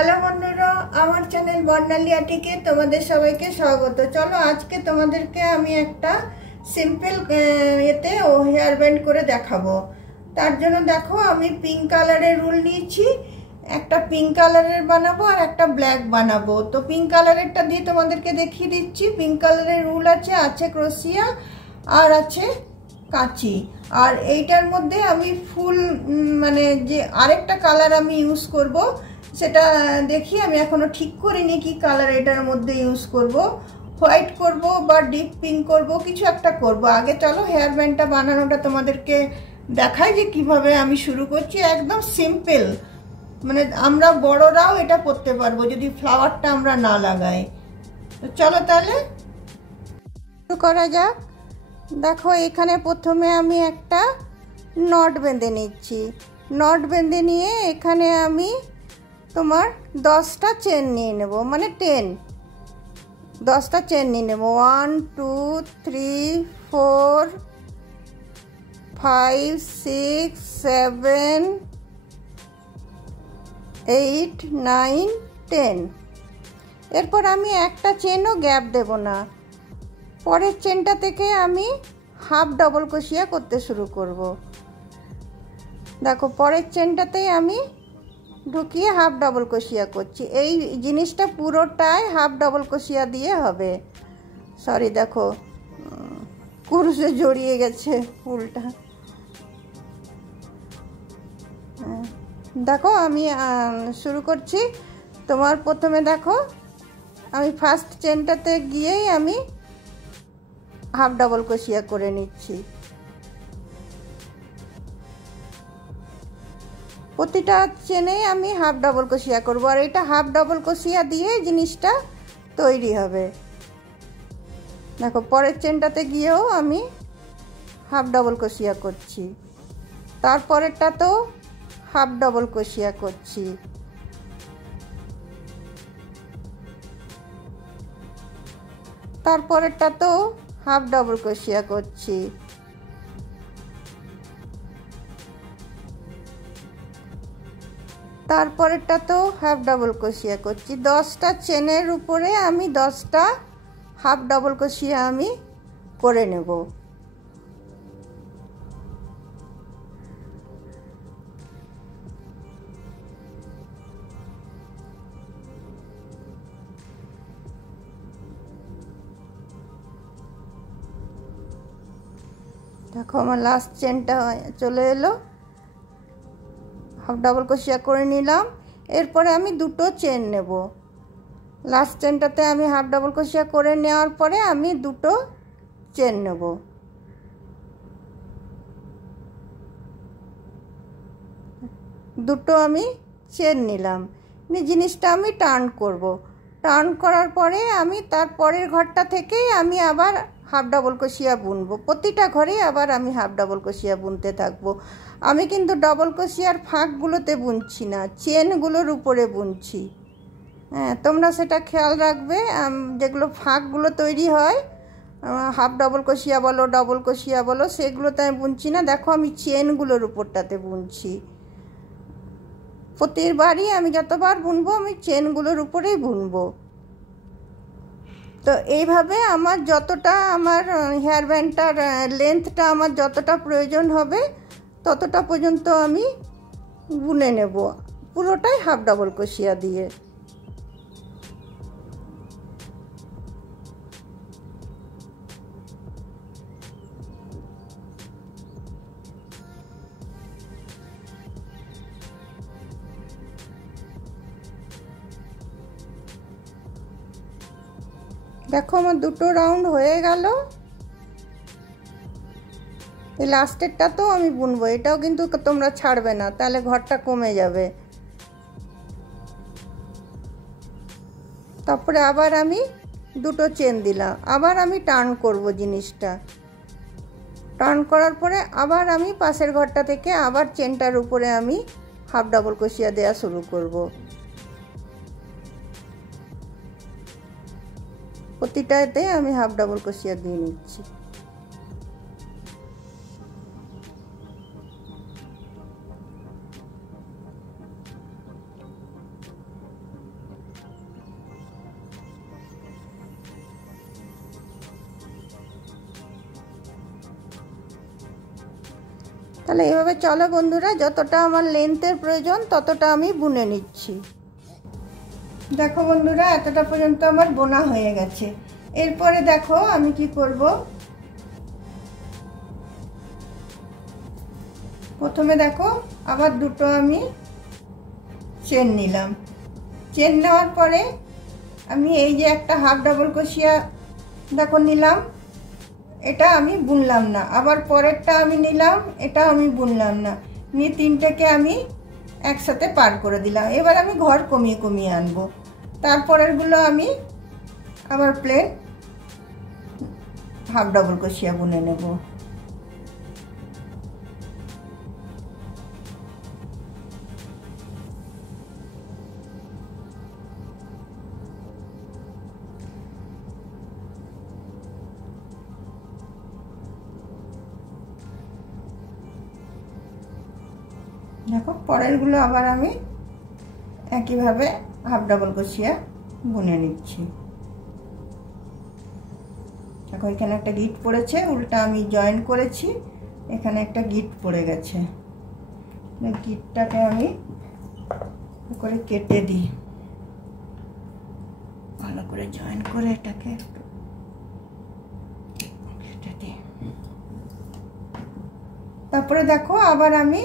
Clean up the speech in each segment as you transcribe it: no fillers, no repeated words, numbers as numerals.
Hello বন্ধুরা, আমার channel বর্ণালিয়াটিকে তোমাদের সবাইকে স্বাগত। চলো আজকে তোমাদেরকে আমি একটা সিম্পল এতে হেয়ার ব্যান্ড করে দেখাবো। তার জন্য দেখো আমি পিঙ্ক কালারের রুল নিয়েছি, একটা পিঙ্ক কালারের বানাবো আর একটা ব্ল্যাক বানাবো। তো পিঙ্ক কালারেরটা দিয়ে তোমাদেরকে দেখিয়ে দিচ্ছি। পিঙ্ক কালারের রুল আছে ক্রোশিয়া আর আছে কাঁচি। আর এইটার মধ্যে আমি ফুল মানে যে আরেকটা কালার আমি ইউজ করব সেটা দেখি, আমি এখনো ঠিক করিনি কি কালার এটার মধ্যে ইউজ করব। হোয়াইট করব বা ডিপ পিঙ্ক করব, কিছু একটা করব। আগে চলো হেয়ার ব্যান্ডটা বানানোটা তোমাদেরকে দেখাই যে কিভাবে আমি শুরু করছি। একদম সিম্পল, মানে আমরা বড়রাও এটা করতে পারবো যদি ফ্লাওয়ারটা আমরা না লাগাই। তো চলো তাহলে শুরু করা যাক। দেখো এখানে প্রথমে আমি একটা নট বেঁধে নিচ্ছি। নট বেঁধে নিয়ে এখানে আমি তোমার 10টা চেন নিয়ে নেব, মানে 10টা চেন নিয়ে নেব। 1 2 3 4 5 6 7 8 9 10। এরপর আমি একটা চেনও গ্যাপ দেব না। পরের চেনটা থেকে আমি হাফ ডবল ক্রোশিয়া করতে শুরু করব। দেখো পরের চেনটাতেই আমি ঢুকিয়ে হাফ ডবল ক্রোশিয়া করছি। এই জিনিসটা পুরোটাই হাফ ডবল ক্রোশিয়া দিয়ে হবে। সরি, দেখো কুরুশে জড়িয়ে গেছে ফুলটা। দেখো আমি শুরু করছি। তোমার প্রথমে দেখো আমি ফার্স্ট চেনটাতে গিয়েই আমি হাফ ডবল ক্রোশিয়া করে নিচ্ছি। প্রতিটা চেনেই আমি হাফ ডবল ক্রোশিয়া করব, আর এটা হাফ ডবল ক্রোশিয়া দিয়ে জিনিসটা তৈরি হবে। দেখো পরের চেনটাতে গিয়েও আমি হাফ ডবল ক্রোশিয়া করছি, তারপরেরটা তো হাফ ডবল ক্রোশিয়া করছি, তারপরেরটা তো হাফ ডবল ক্রোশিয়া করছি, তারপরেরটা তো হাফ ডাবল ক্রোশিয়া করছি। 10টা চেনের উপরে আমি 10টা হাফ ডাবল ক্রোশিয়া আমি করে নেব। দেখো আমার লাস্ট চেনটা চলে এলো, হাফ ডাবল ক্রোশিয়া করে নিলাম। এরপরে আমি দুটো চেন নেব। লাস্ট চেনটাতে আমি হাফ ডাবল ক্রোশিয়া করে নেওয়ার পরে আমি দুটো চেন নেব। দুটো আমি চেন নিলাম, জিনিসটা আমি টার্ন করব। টার্ন করার পরে আমি তার পরের ঘরটা থেকেই আমি আবার হাফ ডাবল ক্রোশিয়া বুনবো। প্রতিটা ঘরেই আবার আমি হাফ ডাবল ক্রোশিয়া বুনতে থাকবো। আমি কিন্তু ডবল ক্রোশিয়ার ফাঁকগুলোতে বুনছি না, চেনগুলোর উপরে বুনছি। হ্যাঁ, তোমরা সেটা খেয়াল রাখবে। যেগুলো ফাঁকগুলো তৈরি হয় হাফ ডবল ক্রোশিয়া বলো ডবল ক্রোশিয়া বলো, সেগুলোতে আমি বুনছি না। দেখো আমি চেনগুলোর উপরটাতে বুনছি। প্রতিবারই আমি যতবার বুনবো আমি চেনগুলোর উপরেই বুনবো। তো এইভাবে আমার যতটা আমার হেয়ার ব্যান্ডটার লেন্থটা আমার যতটা প্রয়োজন হবে ততটা পর্যন্ত আমি বুনে নেব, পুরোটাই হাফ ডাবল ক্রোশিয়া দিয়ে। দেখো আমার দুটো রাউন্ড হয়ে গেল। এই লাস্টেরটা তো আমি বুনবো, এটাও কিন্তু তোমরা ছাড়বে না, তাহলে ঘরটা কমে যাবে। তারপরে আবার আমি দুটো চেন দিলাম, আবার আমি টার্ন করব জিনিসটা। টার্ন করার পরে আবার আমি পাশের ঘরটা থেকে আবার চেনটার উপরে আমি হাফ ডাবল ক্রোশিয়া দেওয়া শুরু করব। প্রতিটাতে আমি হাফ ডাবল ক্রোশিয়া দিয়ে নিচ্ছি। তাহলে এইভাবে চলো বন্ধুরা, যতটা আমার লেন্থের প্রয়োজন ততটা আমি বুনে নিচ্ছি। দেখো বন্ধুরা, এতটা পর্যন্ত আমার বোনা হয়ে গেছে। এরপরে দেখো আমি কি করব, প্রথমে দেখো আবার দুটো আমি চেন নিলাম। চেন নেওয়ার পরে আমি এই যে একটা হাফ ডাবল ক্রোশিয়া দেখো নিলাম, এটা আমি বুনলাম না। আবার পরেরটা আমি নিলাম, এটা আমি বুনলাম না, নিয়ে তিনটাকে আমি একসাথে পার করে দিলাম। এবার আমি ঘর কমিয়ে কমিয়ে আনবো। তারপরেরগুলো আমি আবার প্লেন হাফ ডাবল ক্রোশিয়া বুনে নেব। দেখো পরেরগুলো আবার আমি একইভাবে হাফ ডাবল ক্রোশিয়া বুনে নিচ্ছি। দেখো এখানে একটা গিট পড়েছে, উল্টা আমি জয়েন করেছি, এখানে একটা গিট পড়ে গেছে। গিটটাকে আমি করে কেটে দিই, ভালো করে জয়েন করে এটাকে কেটে দিই। তারপরে দেখো আবার আমি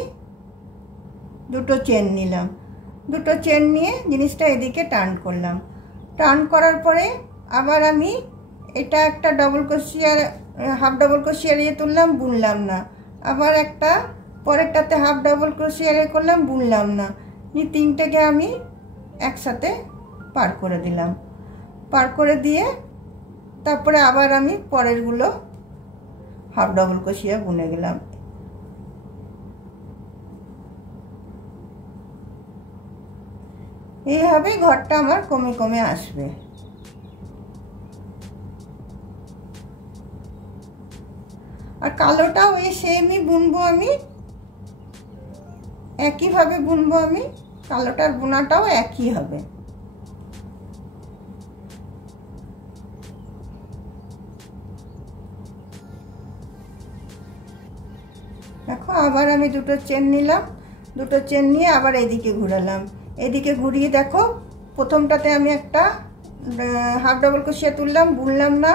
দুটো চেন নিলাম, দুটো চেন নিয়ে জিনিসটা এদিকে টার্ন করলাম। টার্ন করার পরে আবার আমি এটা একটা ডবল ক্রোশিয়ার হাফ ডাবল ক্রোশিয়ার ইয়ে তুললাম, বুনলাম না। আবার একটা পরেরটাতে হাফ ডাবল ক্রোশিয়ার ইয়ে করলাম, বুনলাম না। এই তিনটাকে আমি একসাথে পার করে দিলাম। পার করে দিয়ে তারপরে আবার আমি পরেরগুলো হাফ ডাবল ক্রোশিয়া বুনে গেলাম। এইভাবে ঘরটা আমার কমে কমে আসবে। আর কালোটাও এই সেমই বুনবো আমি, একইভাবে বুনবো আমি, কালোটার বোনাটাও একই হবে। দেখো আবার আমি দুটো চেন নিলাম, দুটো চেন নিয়ে আবার এদিকে ঘুরালাম। এদিকে ঘুরিয়ে দেখো প্রথমটাতে আমি একটা হাফ ডাবল ক্রোশিয়া তুললাম, বুনলাম না।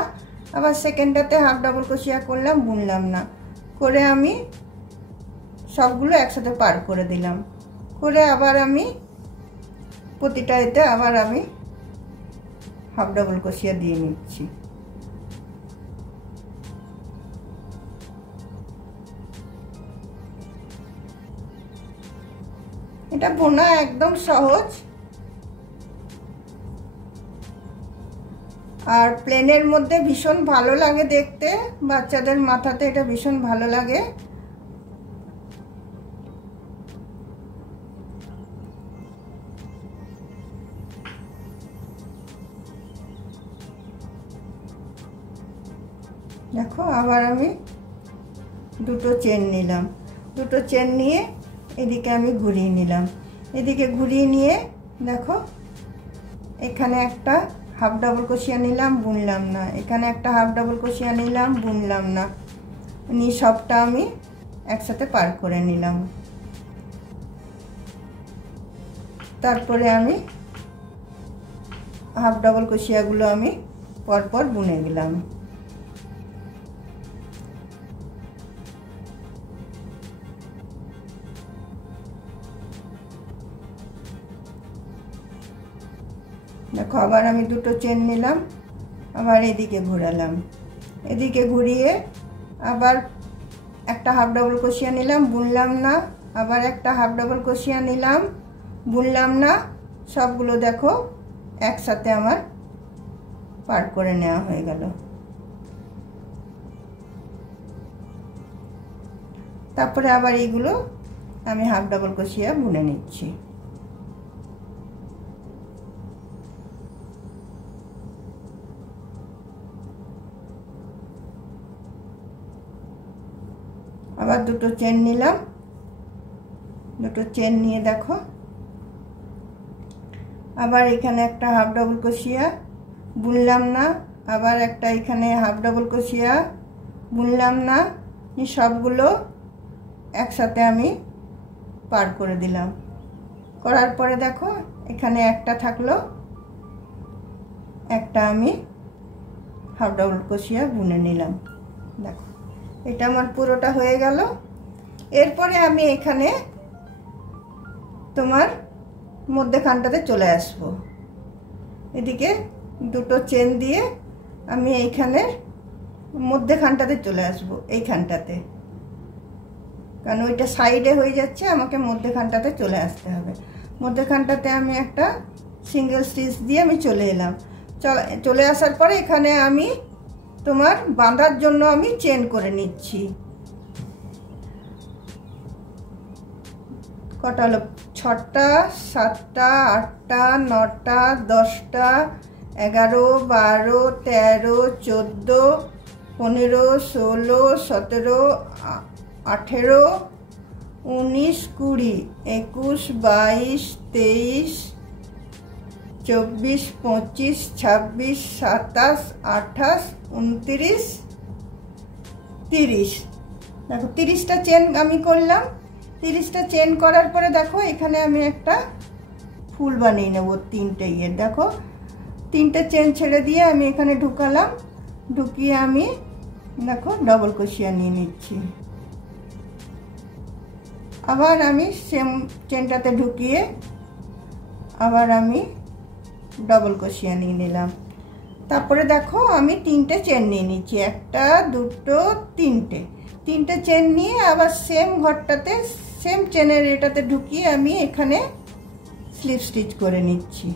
আবার সেকেন্ডটাতে হাফ ডাবল ক্রোশিয়া করলাম, বুনলাম না। করে আমি সবগুলো একসাথে পার করে দিলাম। করে আবার আমি প্রতিটা এতে আবার আমি হাফ ডাবল ক্রোশিয়া দিয়ে নিচ্ছি। এটা বোনা একদম সহজ। আর প্লেনের মধ্যে ভীষণ ভালো লাগে দেখতে, বাচ্চাদের মাথাতে এটা ভীষণ ভালো লাগে। দেখো আবার আমি দুটো চেন নিলাম, দুটো চেন নিয়ে এদিকে আমি ঘুরিয়ে নিলাম। এদিকে ঘুরিয়ে নিয়ে দেখো এখানে একটা হাফ ডাবল ক্রোশিয়া নিলাম, বুনলাম না। এখানে একটা হাফ ডাবল ক্রোশিয়া নিলাম, বুনলাম না। নিয়ে সবটা আমি একসাথে পার করে নিলাম। তারপরে আমি হাফ ডাবল ক্রোশিয়াগুলো আমি পরপর বুনে গেলাম। দেখো আবার আমি দুটো চেন নিলাম, আবার এদিকে ঘোরালাম। এদিকে ঘুরিয়ে আবার একটা হাফ ডাবল ক্রোশিয়া নিলাম, বুনলাম না। আবার একটা হাফ ডাবল ক্রোশিয়া নিলাম, বুনলাম না। সবগুলো দেখো একসাথে আমার পার করে নেওয়া হয়ে গেল। তারপরে আবার এইগুলো আমি হাফ ডাবল ক্রোশিয়া বুনে নিচ্ছি। আবার দুটো চেন নিলাম, দুটো চেন নিয়ে দেখো আবার এখানে একটা হাফ ডাবল ক্রোশিয়া, বুনলাম না। আবার একটা এখানে হাফ ডাবল ক্রোশিয়া, বুনলাম না। সবগুলো একসাথে আমি পার করে দিলাম। করার পরে দেখো এখানে একটা থাকলো, একটা আমি হাফ ডাবল ক্রোশিয়া বুনে নিলাম। দেখো এটা আমার পুরোটা হয়ে গেল। এরপরে আমি এখানে তোমার মধ্যখানটাতে চলে আসব। এদিকে দুটো চেন দিয়ে আমি এইখানে মধ্যখানটাতে চলে আসব, এইখানটাতে, কারণ ওইটা সাইডে হয়ে যাচ্ছে, আমাকে মধ্যখানটাতে চলে আসতে হবে। মধ্যখানটাতে আমি একটা সিঙ্গেল স্টিচ দিয়ে আমি চলে এলাম। চলে আসার পরে এখানে আমি তোমার বাঁধার জন্য আমি চেন করে নিচ্ছি। কটা হলো? 6টা, 7টা, 8টা, 9টা, 10টা, 11, 12, 13, 14, 15, 16, 17, 18, 19, 20, 21, 22, 23, 24, 25, 26, 27, 28, 29, 30। দেখো 30টা চেন আমি করলাম। 30টা চেন করার পরে দেখো এখানে আমি একটা ফুল বানিয়ে নেব 3টে ইয়ে। দেখো 3টে চেন ছেড়ে দিয়ে আমি এখানে ঢুকালাম, ঢুকিয়ে আমি দেখো ডবল ক্রোশিয়া নিয়ে নিচ্ছি। আবার আমি সেম চেনটাতে ঢুকিয়ে আবার আমি ডবল ক্রোশিয়া নিয়ে নিলাম। তারপরে দেখো আমি 3টে চেন নিয়ে নিচ্ছি, 1, 2, 3টে চেন নিয়ে আবার সেম ঘরটাতে সেম চেনের এটাতে ঢুকিয়ে আমি এখানে স্লিপ স্টিচ করে নিচ্ছি।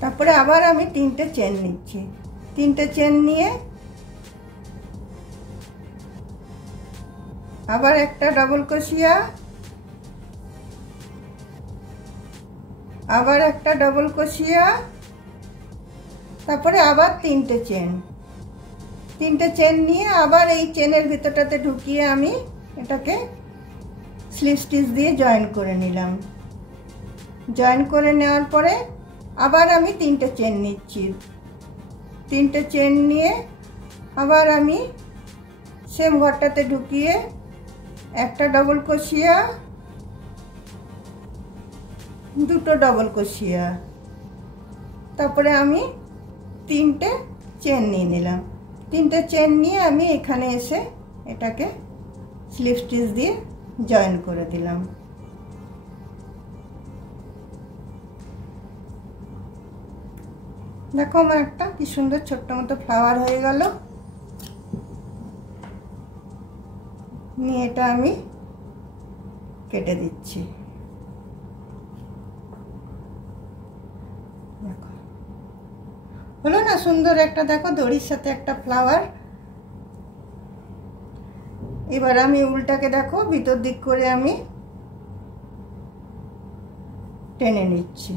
তারপরে আবার আমি 3টে চেন নিচ্ছি। 3টে চেন নিয়ে আবার একটা ডবল ক্রোশিয়া, আবার একটা ডবল ক্রোশিয়া, তারপরে আবার 3টে চেন। 3টে চেন নিয়ে আবার এই চেনের ভিতরটাতে ঢুকিয়ে আমি এটাকে স্লিপ স্টিচ দিয়ে জয়েন করে নিলাম। জয়েন করে নেওয়ার পরে আবার আমি 3টে চেন নিচ্ছি। 3টে চেন নিয়ে আবার আমি সেম ঘরটাতে ঢুকিয়ে একটা ডবল ক্রোশিয়া, দুটো ডবল ক্রোশিয়া, তারপরে আমি 3টে চেন নিয়ে নিলাম। 3টে চেন নিয়ে আমি এখানে এসে এটাকে স্লিপ স্টিচ দিয়ে জয়েন করে দিলাম। দেখো আমার একটা কি সুন্দর ছোট্ট মতো ফ্লাওয়ার হয়ে গেল। নিয়ে এটা আমি কেটে দিচ্ছি। দেখো হলো না সুন্দর একটা, দেখো দড়ির সাথে একটা ফ্লাওয়ার। এবার আমি উল্টাকে দেখো ভিতর দিক করে আমি টেনে নিচ্ছি,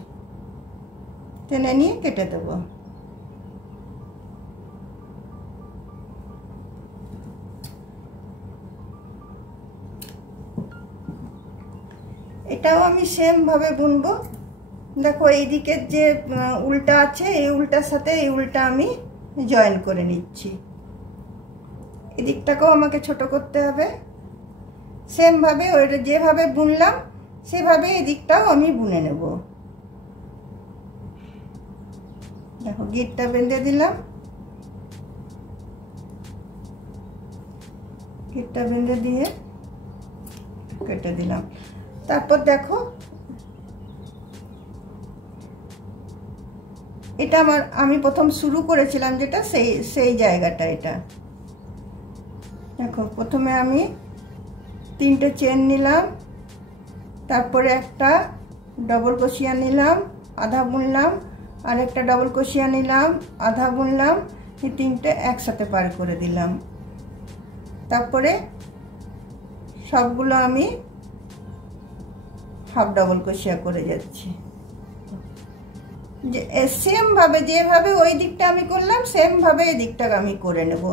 টেনে নিয়ে কেটে দেবো। এটাও আমি সেম ভাবে বুনবো। দেখো এইদিকে যে উল্টা আছে এই উল্টার সাথে এই উল্টা আমি জয়েন করে নিচ্ছি। এদিকটাকেও আমাকে ছোট করতে হবে। সেম ভাবে ওইটা যেভাবে বুনলাম সেভাবে এদিকটাও আমি বুনে নেব। দেখো গিটটা বেঁধে দিলাম, গিটটা বেঁধে দিয়ে কেটে দিলাম। তারপর দেখো এটা আমি প্রথম শুরু করেছিলাম যেটা সেই জায়গাটা। এটা দেখো প্রথমে আমি 3টে চেন নিলাম, তারপরে একটা ডবল ক্রোশিয়া নিলাম, আধা বুনলাম, আর একটা ডবল ক্রোশিয়া নিলাম, আধা বুনলাম, এই 3টে একসাথে পার করে দিলাম। তারপরে সবগুলো আমি হাফ ডবল ক্রোশিয়া করে যাচ্ছি। যে সেম ভাবে যেভাবে ওই দিকটা আমি করলাম সেম ভাবে এই দিকটা আমি করে নেব।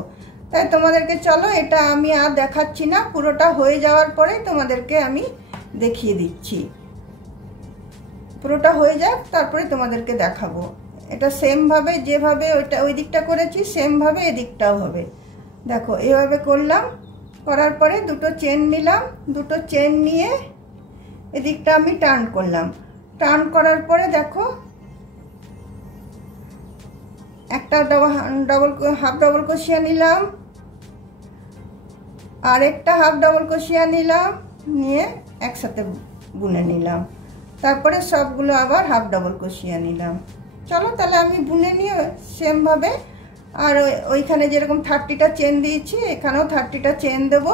তাই তোমাদেরকে চলো এটা আমি আর দেখাচ্ছি না, পুরোটা হয়ে যাওয়ার পরে তোমাদেরকে আমি দেখিয়ে দিচ্ছি। পুরোটা হয়ে যাক তারপরে তোমাদেরকে দেখাবো। এটা সেম ভাবে যেভাবে ওইটা ওই দিকটা করেছি সেম ভাবে এদিকটাও হবে। দেখো এইভাবে করলাম, করার পরে দুটো চেন নিলাম, দুটো চেন নিয়ে এদিকটা আমি টার্ন করলাম। টার্ন করার পরে দেখো একটা হাফ ডবল ক্রোশিয়া নিলাম, আর একটা হাফ ডবল ক্রোশিয়া নিলাম, নিয়ে একসাথে বুনে নিলাম। তারপরে সবগুলো আবার হাফ ডবল ক্রোশিয়া নিলাম। চলো তাহলে আমি বুনে নিয়ে সেম ভাবে, আর ওইখানে যেরকম 30টা চেন দিয়েছি এখানেও 30টা চেন দেব।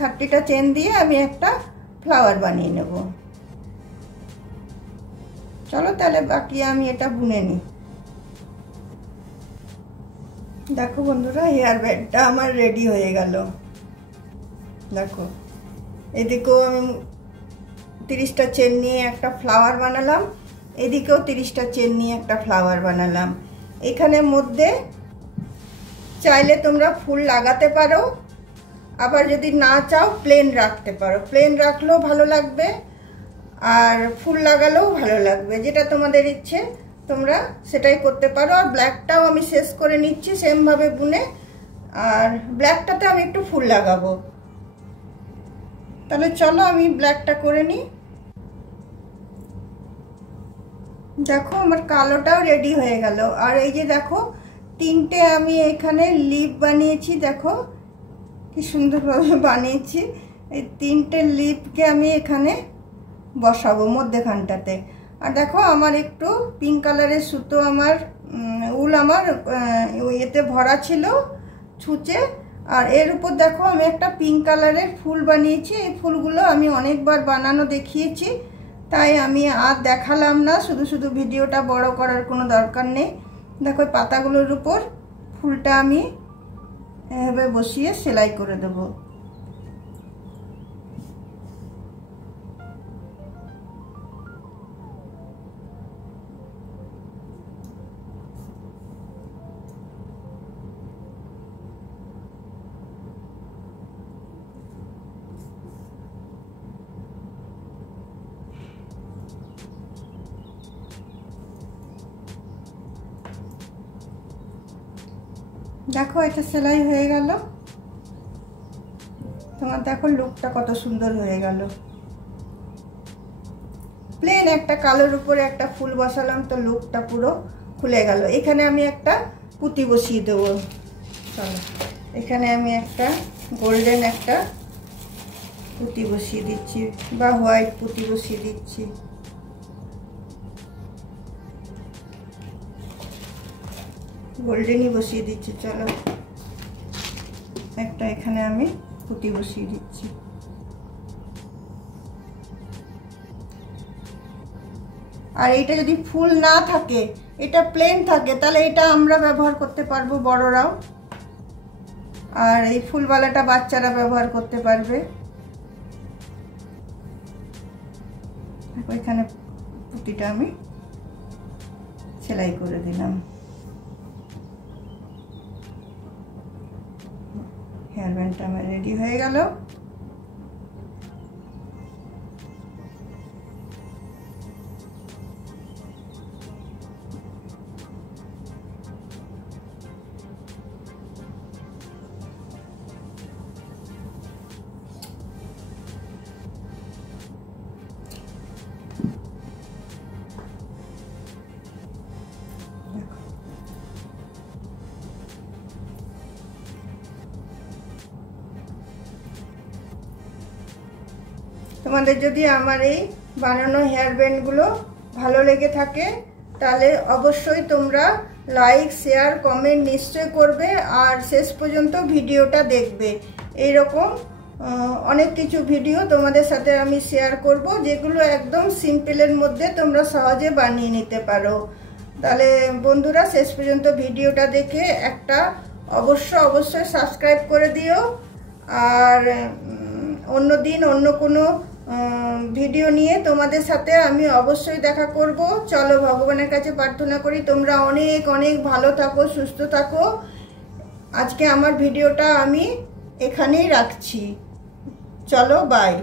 30টা চেন দিয়ে আমি একটা ফ্লাওয়ার বানিয়ে নেব। চলো তাহলে বাকি আমি এটা বুনে নিই। দেখো বন্ধুরা, হেয়ার ব্যান্ডটা আমার রেডি হয়ে গেল। দেখো এদিকেও আমি 30টা চেন নিয়ে একটা ফ্লাওয়ার বানালাম, এদিকেও 30টা চেন নিয়ে একটা ফ্লাওয়ার বানালাম। এখানে মধ্যে চাইলে তোমরা ফুল লাগাতে পারো, আবার যদি না চাও প্লেন রাখতে পারো, প্লেন রাখলেও ভালো লাগবে আর ফুল লাগালেও ভালো লাগবে, যেটা তোমাদের ইচ্ছে তোমরা সেটাই করতে পারো। আর ব্ল্যাকটাও আমি শেষ করে নিচ্ছি সেম ভাবে বুনে, আর ব্ল্যাকটাতে আমি একটু ফুল লাগাবো। তাহলে চলো আমি ব্ল্যাকটা করে নিই। দেখো আমার কালোটাও রেডি হয়ে গেল। আর এই যে দেখো 3টে আমি এখানে লিপ বানিয়েছি, দেখো কি সুন্দরভাবে বানিয়েছি। এই 3টে লিপকে আমি এখানে বসাবো মধ্যখানটাতে। আর দেখো আমার একটু পিঙ্ক কালারের সুতো, আমার উল আমার এতে ভরা ছিল ছুঁচে। আর এর উপর দেখো আমি একটা পিঙ্ক কালারের ফুল বানিয়েছি। এই ফুলগুলো আমি অনেকবার বানানো দেখিয়েছি, তাই আমি আর দেখালাম না, শুধু শুধু ভিডিওটা বড় করার কোনো দরকার নেই। দেখো পাতাগুলোর উপর ফুলটা আমি এভাবে বসিয়ে সেলাই করে দেব। দেখো এটা সেলাই হয়ে গেল। তোমার দেখো লুকটা কত সুন্দর হয়ে গেল। প্লেন একটা কালোর উপরে একটা ফুল বসালাম তো লুকটা পুরো খুলে গেল। এখানে আমি একটা পুঁতি বসিয়ে দেবো। চলো এখানে আমি একটা গোল্ডেন একটা পুঁতি বসিয়ে দিচ্ছি, বা হোয়াইট পুঁতি বসিয়ে দিচ্ছি। গোল্ডেনই বসিয়ে দিচ্ছি। চলো একটা এখানে আমি পুঁতি বসিয়ে দিচ্ছি। আর এটা যদি ফুল না থাকে, এটা প্লেন থাকে, তাহলে এটা আমরা ব্যবহার করতে পারবো বড়রাও, আর এই ফুলওয়ালাটা বাচ্চারা ব্যবহার করতে পারবে। এখানে পুঁতিটা আমি সেলাই করে দিলাম। হেয়ার ব্যান্ডটা আমার রেডি হয়ে গেল। তোমাদের যদি আমার এই বানানো হেয়ার ব্যান্ডগুলো ভালো লেগে থাকে তাহলে অবশ্যই তোমরা লাইক শেয়ার কমেন্ট নিশ্চয় করবে, আর শেষ পর্যন্ত ভিডিওটা দেখবে। এইরকম অনেক কিছু ভিডিও তোমাদের সাথে আমি শেয়ার করব, যেগুলো একদম সিম্পলের মধ্যে তোমরা সহজে বানিয়ে নিতে পারো। তাহলে বন্ধুরা শেষ পর্যন্ত ভিডিওটা দেখে একটা অবশ্যই সাবস্ক্রাইব করে দিও। আর অন্য দিন অন্য কোনো ভিডিও নিয়ে তোমাদের সাথে আমি অবশ্যই দেখা করব। চলো ভগবানের কাছে প্রার্থনা করি তোমরা অনেক অনেক ভালো থাকো, সুস্থ থাকো। আজকে আমার ভিডিওটা আমি এখানেই রাখছি। চলো বাই।